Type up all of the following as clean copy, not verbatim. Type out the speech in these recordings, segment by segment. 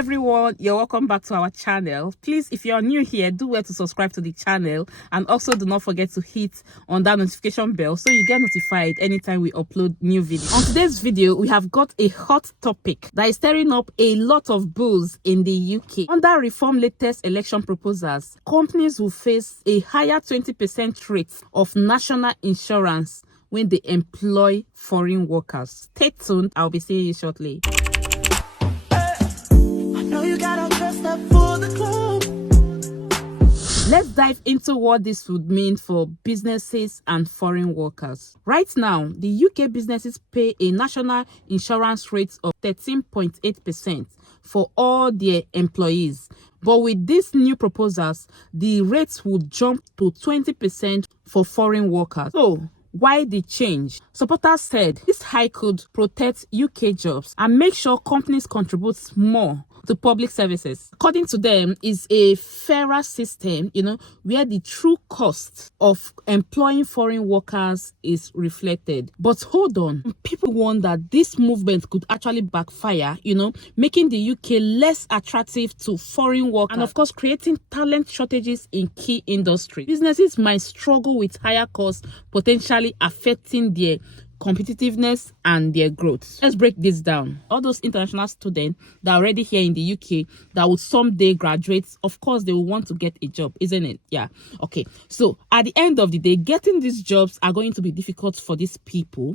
everyone, you're welcome back to our channel. Please, if you're new here, do well to subscribe to the channel, and also do not forget to hit on that notification bell so you get notified anytime we upload new videos. On today's video, we have got a hot topic that is stirring up a lot of buzz in the UK. Under reform latest election proposals, companies will face a higher 20% rate of national insurance when they employ foreign workers. Stay tuned, I'll be seeing you shortly. Let's dive into what this would mean for businesses and foreign workers. Right now, the UK businesses pay a national insurance rate of 13.8% for all their employees. But with these new proposals, the rates would jump to 20% for foreign workers. So, why the change? Supporters said this hike could protect UK jobs and make sure companies contribute more to public services. According to them, is a fairer system, where the true cost of employing foreign workers is reflected. But hold on, people warn that this movement could actually backfire, making the UK less attractive to foreign workers and of course creating talent shortages in key industries. Businesses might struggle with higher costs, potentially affecting their competitiveness and their growth. Let's break this down. All those international students that are already here in the UK that will someday graduate, of course they will want to get a job, isn't it? Yeah. Okay. So at the end of the day, getting these jobs are going to be difficult for these people.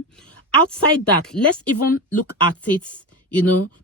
Outside that, let's even look at it,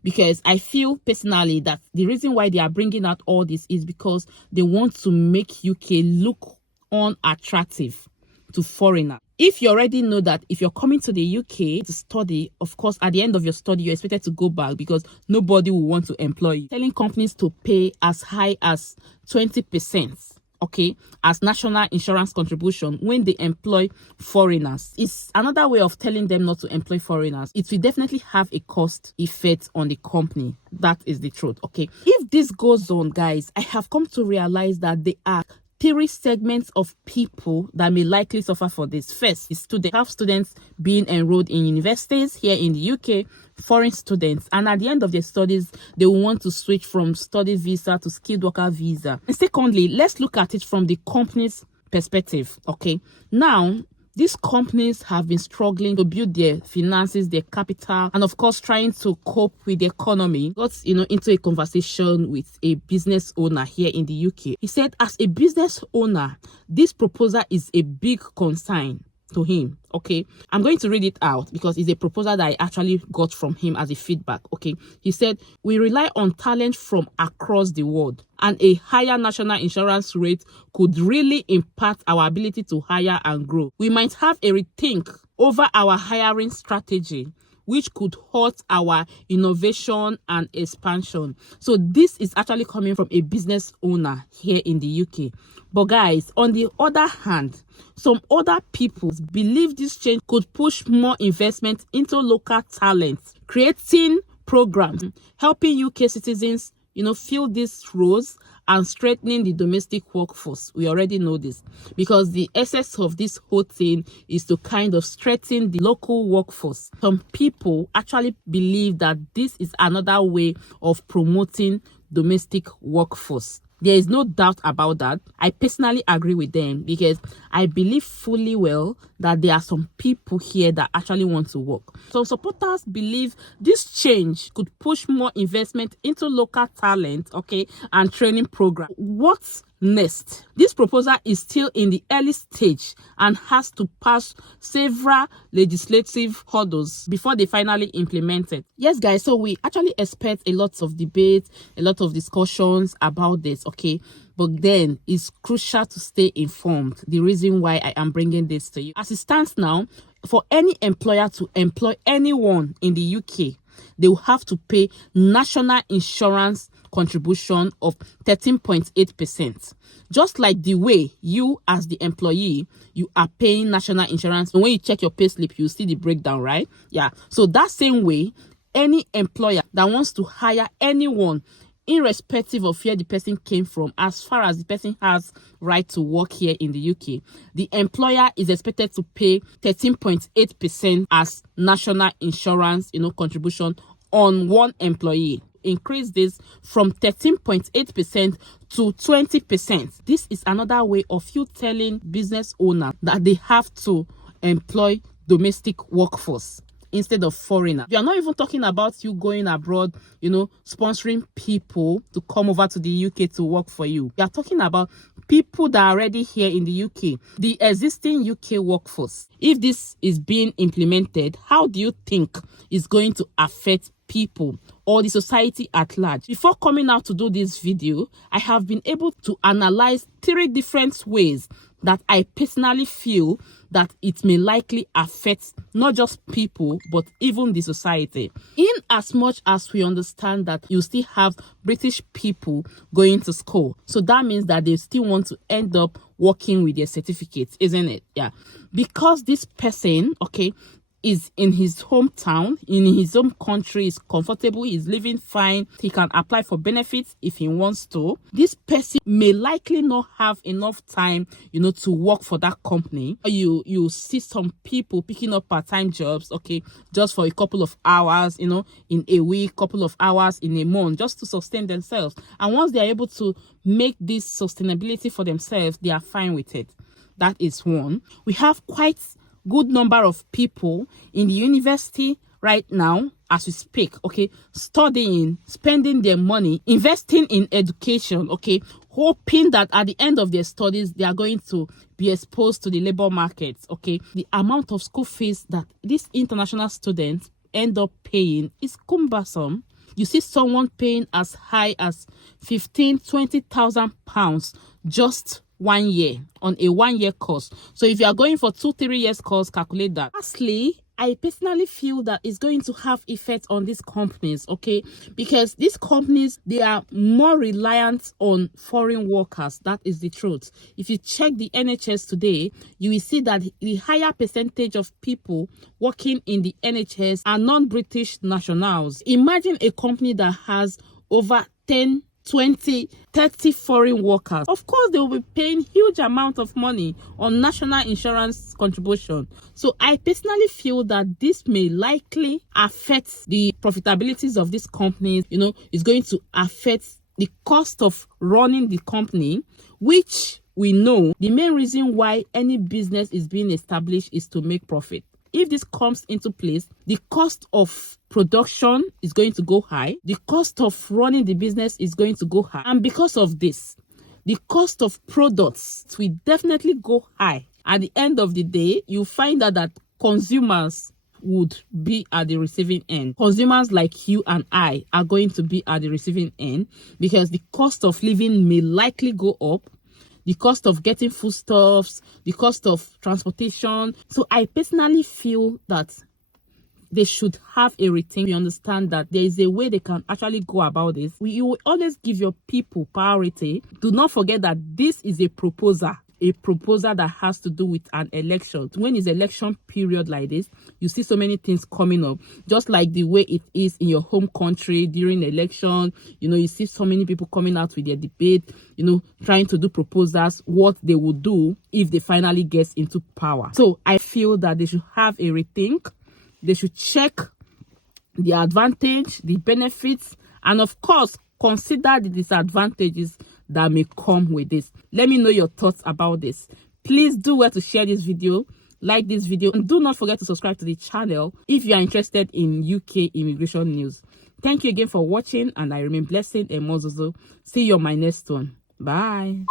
because I feel personally that the reason why they are bringing out all this is because they want to make UK look unattractive to foreigners. If you already know that if you're coming to the UK to study, of course, at the end of your study, you're expected to go back because nobody will want to employ you. Telling companies to pay as high as 20%, okay, as national insurance contribution when they employ foreigners is another way of telling them not to employ foreigners. It will definitely have a cost effect on the company. That is the truth, okay? If this goes on, guys, I have come to realize that they are three segments of people that may likely suffer for this. First is students. Have students being enrolled in universities here in the UK, foreign students, and at the end of their studies, they will want to switch from study visa to skilled worker visa. And secondly, let's look at it from the company's perspective. Okay, now these companies have been struggling to build their finances, their capital, and of course trying to cope with the economy. Got into a conversation with a business owner here in the UK. He said, as a business owner, this proposal is a big concern to him. Okay, I'm going to read it out because it's a proposal that I actually got from him as a feedback. Okay, he said, we rely on talent from across the world, and a higher national insurance rate could really impact our ability to hire and grow. We might have a rethink over our hiring strategy, which could hurt our innovation and expansion. So this is actually coming from a business owner here in the UK. But guys, on the other hand, some other people believe this change could push more investment into local talent, creating programs, helping UK citizens, fill these roles and strengthening the domestic workforce. We already know this because the essence of this whole thing is to kind of strengthen the local workforce. Some people actually believe that this is another way of promoting domestic workforce. There is no doubt about that. I personally agree with them because I believe fully well that there are some people here that actually want to work. Some supporters believe this change could push more investment into local talent, okay, and training programs. What's next? This proposal is still in the early stage and has to pass several legislative hurdles before they finally implement it. Yes, guys, so we actually expect a lot of debate, a lot of discussions about this, okay? But then it's crucial to stay informed. The reason why I am bringing this to you. As it stands now, for any employer to employ anyone in the UK, they will have to pay national insurance contribution of 13.8%. Just like the way you as the employee, you are paying national insurance. And when you check your payslip, you see the breakdown, right? Yeah. So that same way, any employer that wants to hire anyone, irrespective of where the person came from, as far as the person has right to work here in the UK, the employer is expected to pay 13.8% as national insurance, contribution on one employee. increase this from 13.8% to 20%. This is another way of you telling business owners that they have to employ domestic workforce instead of foreigner. You are not even talking about you going abroad, sponsoring people to come over to the UK to work for you. You are talking about people that are already here in the UK, the existing UK workforce. If this is being implemented, how do you think it's going to affect people or the society at large? Before coming out to do this video, I have been able to analyze 3 different ways that I personally feel that it may likely affect not just people, but even the society. In as much as we understand that you still have British people going to school, so that means that they still want to end up working with their certificates, isn't it? Yeah. Because this person, is in his hometown, in his home country, is comfortable, he's living fine, he can apply for benefits if he wants to. This person may likely not have enough time, to work for that company. You see some people picking up part-time jobs, just for a couple of hours, in a week, couple of hours in a month, just to sustain themselves. And once they are able to make this sustainability for themselves, they are fine with it. That is one. We have quite good number of people in the university right now as we speak, studying, spending their money, investing in education, hoping that at the end of their studies they are going to be exposed to the labor market. The amount of school fees that these international students end up paying is cumbersome. You see someone paying as high as 15,000-20,000 pounds just 1 year on a 1-year course. So if you are going for 2-3 years course, calculate that. Lastly, I personally feel that it's going to have effect on these companies, because these companies, they are more reliant on foreign workers. That is the truth. If you check the NHS today, you will see that the higher percentage of people working in the NHS are non-British nationals. Imagine a company that has over 10, 20, 30 foreign workers. Of course, they will be paying huge amount of money on national insurance contribution. So I personally feel that this may likely affect the profitabilities of these companies. It's going to affect the cost of running the company, which we know the main reason why any business is being established is to make profit. If this comes into place, the cost of production is going to go high. The cost of running the business is going to go high. And because of this, the cost of products will definitely go high. At the end of the day, you find out that consumers would be at the receiving end. Consumers like you and I are going to be at the receiving end because the cost of living may likely go up. The cost of getting foodstuffs, the cost of transportation. So I personally feel that they should have a rethink. We understand that there is a way they can actually go about this. You will always give your people priority. Do not forget that this is a proposal that has to do with an election. When it's election period like this, you see so many things coming up, just like the way it is in your home country during election. You see so many people coming out with their debate, trying to do proposals, what they will do if they finally get into power. So I feel that they should have a rethink. They should check the advantage, the benefits, and of course, consider the disadvantages that may come with this. Let me know your thoughts about this. Please do well to share this video, like this video, and do not forget to subscribe to the channel if you are interested in UK immigration news. Thank you again for watching, and I remain blessed and Mozozo. See you on my next one. Bye.